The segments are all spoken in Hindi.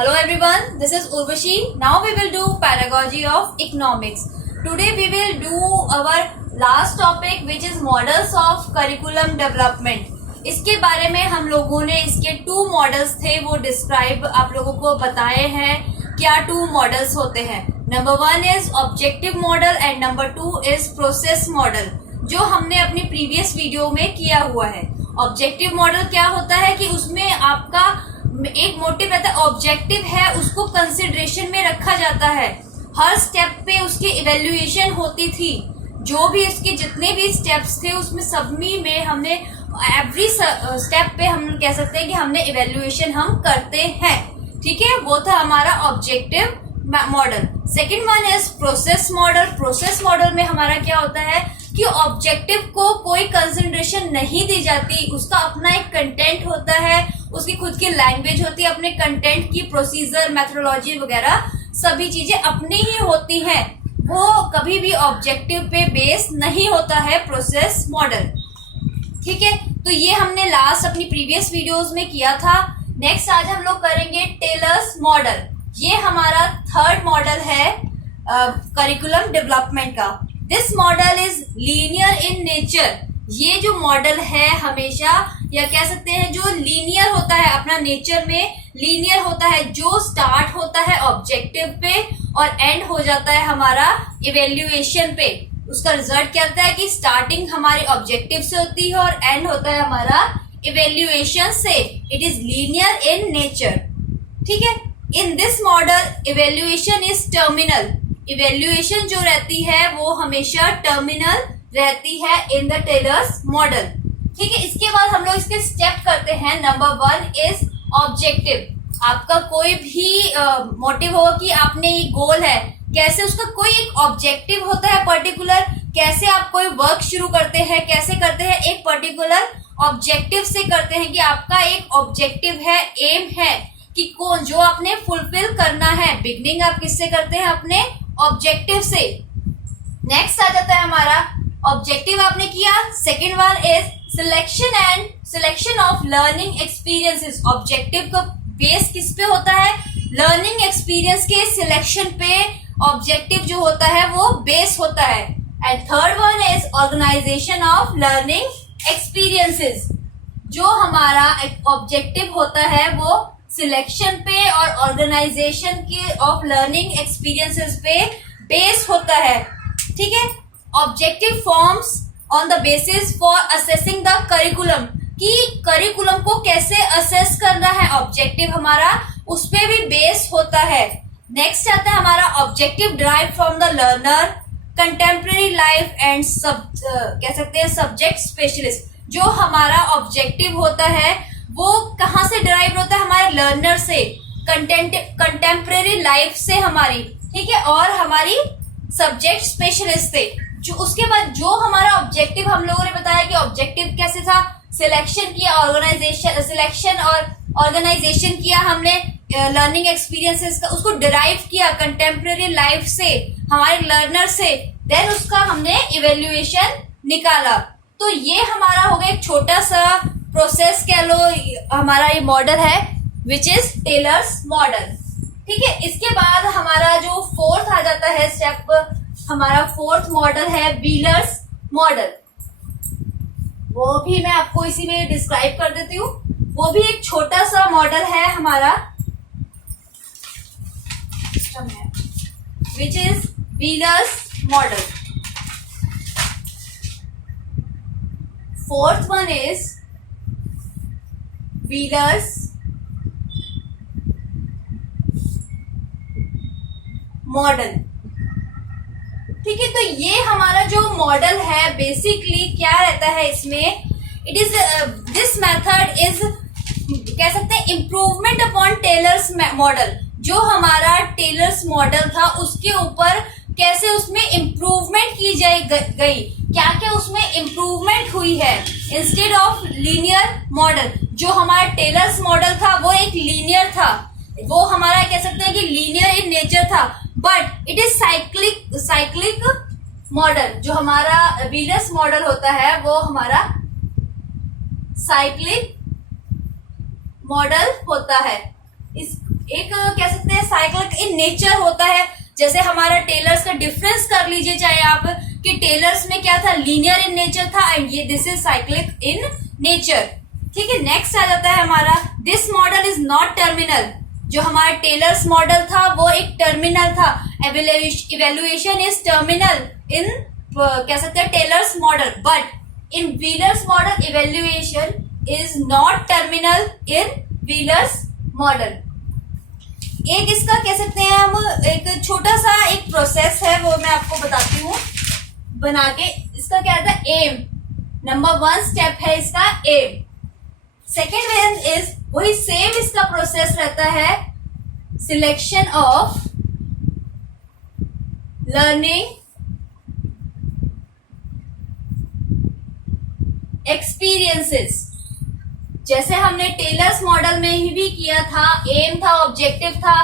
Hello everyone, this is Urvashi. Now we will do pedagogy of economics. Today we will do our last topic which is models of curriculum development. इसके बारे में हम लोगों ने इसके 2 मॉडल्स थे वो डिस्क्राइब आप लोगों को बताए हैं. क्या 2 मॉडल्स होते हैं? Number 1 is objective model and number 2 is process model, जो हमने अपनी प्रीवियस वीडियो में किया हुआ है. ऑब्जेक्टिव मॉडल क्या होता है कि उसमें आपका एक मोटिव रहता है, ऑब्जेक्टिव है उसको कंसिडरेशन में रखा जाता है. हर स्टेप पे उसकी इवेल्युएशन होती थी. जो भी उसके जितने भी स्टेप्स थे उसमें सभी में हमने एवरी स्टेप पे हम कह सकते हैं कि हमने इवेल्युएशन हम करते हैं. ठीक है, वो था हमारा objective model. Second one is process model. Process model में हमारा क्या होता है कि ऑब्जेक्टिव को कोई कंसंट्रेशन नहीं दी जाती. उसका अपना एक कंटेंट होता है, उसकी खुद की लैंग्वेज होती है, अपने कंटेंट की प्रोसीजर मेथोडोलॉजी वगैरह सभी चीजें अपनी ही होती हैं. वो कभी भी ऑब्जेक्टिव पे बेस नहीं होता है प्रोसेस मॉडल. ठीक है, तो ये हमने लास्ट अपनी प्रीवियस वीडियोस में किया था. नेक्स्ट आज हम लोग करेंगे टेलर्स मॉडल. ये हमारा थर्ड मॉडल है करिकुलम डेवलपमेंट का. This model is linear in nature. ये जो मॉडल है हमेशा या कह सकते हैं जो लीनियर होता है, अपना नेचर में लीनियर होता है, जो स्टार्ट होता है ऑब्जेक्टिव पे और एंड हो जाता है हमारा इवेल्युएशन पे. उसका रिजल्ट क्या होता है कि स्टार्टिंग हमारी ऑब्जेक्टिव से होती है और एंड होता है हमारा इवेल्युएशन से. It is linear in nature. ठीक है, in this model evaluation is terminal. Evaluation जो रहती है वो हमेशा टर्मिनल रहती है इन द टेलर्स मॉडल. ठीक है, इसके बाद हम लोग इसके स्टेप करते हैं. Number 1 is objective. आपका कोई भी मोटिव होगा कि आपने ये गोल है, कैसे उसका कोई एक ऑब्जेक्टिव होता है पर्टिकुलर. कैसे आप कोई वर्क शुरू करते हैं, कैसे करते हैं, एक पर्टिकुलर ऑब्जेक्टिव से करते हैं कि आपका एक ऑब्जेक्टिव है, एम है कि कौन जो आपने फुलफिल करना है. बिगनिंग आप किससे करते हैं? अपने ऑब्जेक्टिव से. नेक्स्ट आ जाता है हमारा ऑब्जेक्टिव आपने किया. Second one is selection of learning experiences. Objective का बेस किस पे होता है? लर्निंग एक्सपीरियंस के सिलेक्शन पे ऑब्जेक्टिव जो होता है वो बेस होता है. And third one is organisation of learning experiences. जो हमारा ऑब्जेक्टिव होता है वो सिलेक्शन पे और ऑर्गेनाइजेशन के ऑफ लर्निंग एक्सपीरियंसेस पे बेस होता है. ठीक है, objective forms on the basis for assessing the curriculum. कि करिकुलम को कैसे असेस करना है, ऑब्जेक्टिव हमारा उस पे भी बेस होता है. नेक्स्ट आता है हमारा objective drive from the learner, contemporary life and कह सकते हैं सब्जेक्ट स्पेशलिस्ट. जो हमारा ऑब्जेक्टिव होता है वो कहाँ से ड्राइव होता है? हमारे लर्नर से, कंटेम्प्रेरी लाइफ से हमारी. ठीक है, और हमारी सब्जेक्ट स्पेशलिस्ट से. जो उसके बाद जो हमारा ऑब्जेक्टिव हम लोगों ने बताया कि ऑब्जेक्टिव कैसे था, सिलेक्शन किया, सिलेक्शन और ऑर्गेनाइजेशन किया हमने लर्निंग एक्सपीरियंसेस का, उसको डिराइव किया कंटेम्प्रेरी लाइफ से, हमारे लर्नर से. देन उसका हमने इवेल्युएशन निकाला. तो ये हमारा हो गया एक छोटा सा प्रोसेस कह लो, हमारा ये मॉडल है विच इज टेलर्स मॉडल. ठीक है, इसके बाद हमारा जो फोर्थ आ जाता है स्टेप, हमारा फोर्थ मॉडल है व्हीलर्स मॉडल. वो भी मैं आपको इसी में डिस्क्राइब कर देती हूँ. वो भी एक छोटा सा मॉडल है हमारा सिस्टम है which is wheelers model. Fourth one is wheelers model. ठीक है, तो ये हमारा जो मॉडल है बेसिकली क्या रहता है इसमें, it is this method is कह सकते हैं इम्प्रूवमेंट अपॉन टेलर्स मॉडल. जो हमारा टेलर्स मॉडल था उसके ऊपर कैसे उसमें इम्प्रूवमेंट की गई, क्या क्या उसमें इम्प्रूवमेंट हुई है. इंस्टेड ऑफ लीनियर मॉडल, जो हमारा टेलर्स मॉडल था वो एक लीनियर था, वो हमारा कह सकते हैं कि लीनियर इन नेचर था, but it is cyclic model. जो हमारा व्हीलर्स मॉडल होता है वो हमारा साइक्लिक मॉडल होता है. एक कह सकते हैं साइक्लिक इन नेचर होता है। जैसे हमारा टेलर्स का डिफरेंस कर लीजिए चाहे आप, कि टेलर्स में क्या था, लीनियर इन नेचर था, एंड ये this is cyclic in nature. ठीक है, नेक्स्ट आ जाता है हमारा this model is not terminal. जो हमारा टेलर्स मॉडल था वो एक टर्मिनल था, इवेल्युएशन इज टर्मिनल इन कह सकते हैं Tyler's model, but in Wheeler's model evaluation is not terminal in Wheeler's model. एक इसका कह सकते हैं हम, एक छोटा सा एक प्रोसेस है वो मैं आपको बताती हूँ बना के। इसका क्या था, एम, नंबर 1 स्टेप है इसका एम। सेकेंड वन इज वही सेम इसका प्रोसेस रहता है, सिलेक्शन ऑफ लर्निंग एक्सपीरियंसेस। जैसे हमने टेलर्स मॉडल में ही भी किया था, एम था, ऑब्जेक्टिव था,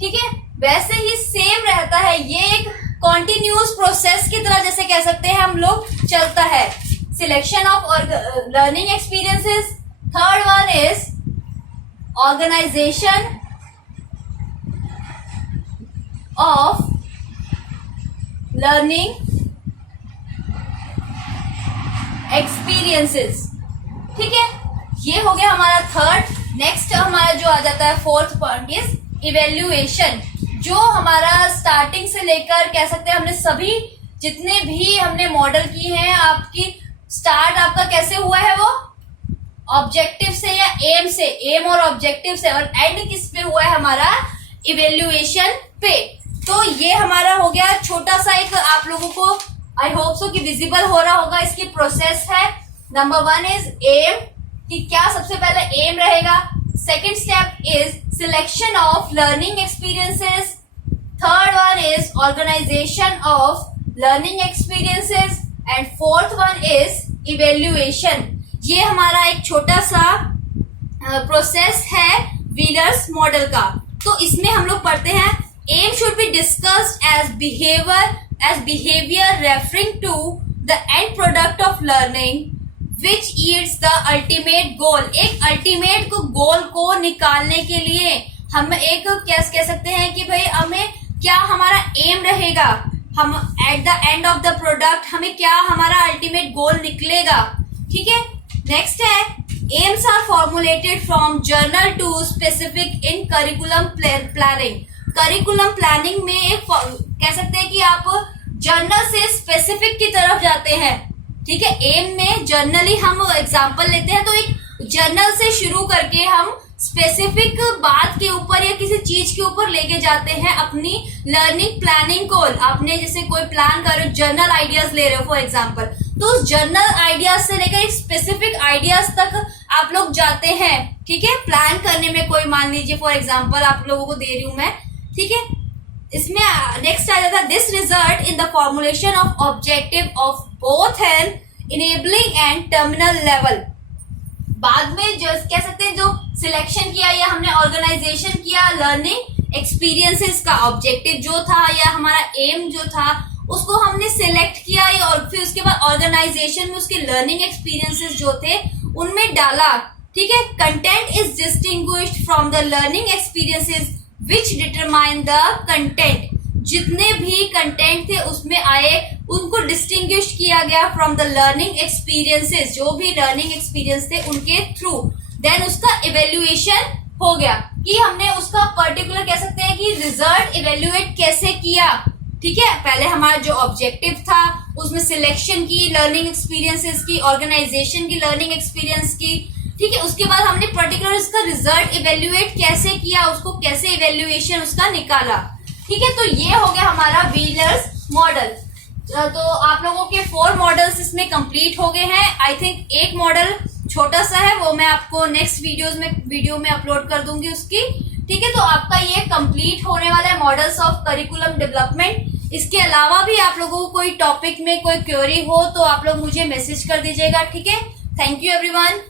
ठीक है, वैसे ही सेम रहता है। ये एक कॉन्टिन्यूस प्रोसेस की तरह जैसे कह सकते हैं हम लोग चलता है। Selection of learning experiences. Third one is organisation of learning experiences. ठीक है, ये हो गया हमारा थर्ड। नेक्स्ट हमारा जो आ जाता है फोर्थ पॉइंट इज इवेल्युएशन। जो हमारा स्टार्टिंग से लेकर कह सकते हैं हमने सभी जितने भी हमने मॉडल किए हैं, आपकी स्टार्ट आपका कैसे हुआ है, वो ऑब्जेक्टिव से या एम से, एम और ऑब्जेक्टिव से, और एंड किस पे हुआ है हमारा, इवेल्युएशन पे। तो ये हमारा हो गया छोटा सा एक, आप लोगों को आई होप सो कि विजिबल हो रहा होगा इसकी प्रोसेस है। नंबर 1 इज एम, कि क्या सबसे पहले एम रहेगा। Second step is selection of learning experiences. Third one is organisation of learning experiences, and fourth one is evaluation. ये हमारा एक छोटा सा प्रोसेस है व्हीलर्स मॉडल का। तो इसमें हम लोग पढ़ते हैं, aim should be discussed as behaviour referring to the end product of learning which aids the ultimate goal. एक अल्टीमेट को गोल को निकालने के लिए हम एक क्या कह सकते हैं कि भाई हमें क्या हमारा एम रहेगा, हम at the end of the product हमें क्या हमारा अल्टीमेट गोल निकलेगा। ठीक है, नेक्स्ट है aims are formulated from general to specific in curriculum planning. Curriculum planning में एक कह सकते हैं कि आप जर्नल से स्पेसिफिक की तरफ जाते हैं। ठीक है, एम में जर्नली हम एग्जांपल लेते हैं, तो एक जर्नल से शुरू करके हम स्पेसिफिक बात के ऊपर या किसी चीज के ऊपर लेके जाते हैं अपनी लर्निंग प्लानिंग को। आपने जैसे कोई प्लान कर रहे हो, जर्नल आइडियाज ले रहे हो फॉर एग्जांपल, तो उस जर्नल आइडियाज से लेकर एक स्पेसिफिक आइडियाज तक आप लोग जाते हैं। ठीक है, प्लान करने में कोई मान लीजिए फॉर एग्जाम्पल आप लोगों को दे रही हूं मैं। ठीक है, इसमें नेक्स्ट आ जाता है this result in the formulation of objective of both an enabling and terminal level. बाद में जो कह सकते हैं जो सिलेक्शन किया या हमने ऑर्गेनाइजेशन किया लर्निंग एक्सपीरियंसेस का, ऑब्जेक्टिव जो था या हमारा एम जो था उसको हमने सिलेक्ट किया, और फिर उसके बाद ऑर्गेनाइजेशन में उसके लर्निंग एक्सपीरियंसेस जो थे उनमें डाला। ठीक है, content is distinguished from the learning experiences which determine the content. जितने भी कंटेंट थे उसमें आए उनको डिस्टिंग्विश किया गया फ्रॉम द लर्निंग एक्सपीरियंसेस, जो भी लर्निंग एक्सपीरियंस थे उनके थ्रू। देन उसका इवेल्युएशन हो गया कि हमने उसका पर्टिकुलर कह सकते हैं कि रिजल्ट इवेल्युएट कैसे किया। ठीक है, पहले हमारा जो ऑब्जेक्टिव था उसमें सिलेक्शन की लर्निंग एक्सपीरियंसेस की, ऑर्गेनाइजेशन की लर्निंग एक्सपीरियंस की। ठीक है, उसके बाद हमने पर्टिकुलर उसका रिजल्ट इवेल्युएट कैसे किया, उसको कैसे इवेल्युएशन उसका निकाला। ठीक है, तो ये हो गया हमारा व्हीलर्स मॉडल। तो आप लोगों के 4 मॉडल्स इसमें कंप्लीट हो गए हैं। आई थिंक एक मॉडल छोटा सा है, वो मैं आपको नेक्स्ट वीडियो में अपलोड कर दूंगी उसकी। ठीक है, तो आपका ये कंप्लीट होने वाला है मॉडल्स ऑफ करिकुलम डेवलपमेंट। इसके अलावा भी आप लोगों को कोई टॉपिक में कोई क्वेरी हो तो आप लोग मुझे मैसेज कर दीजिएगा। ठीक है, थैंक यू एवरीवन।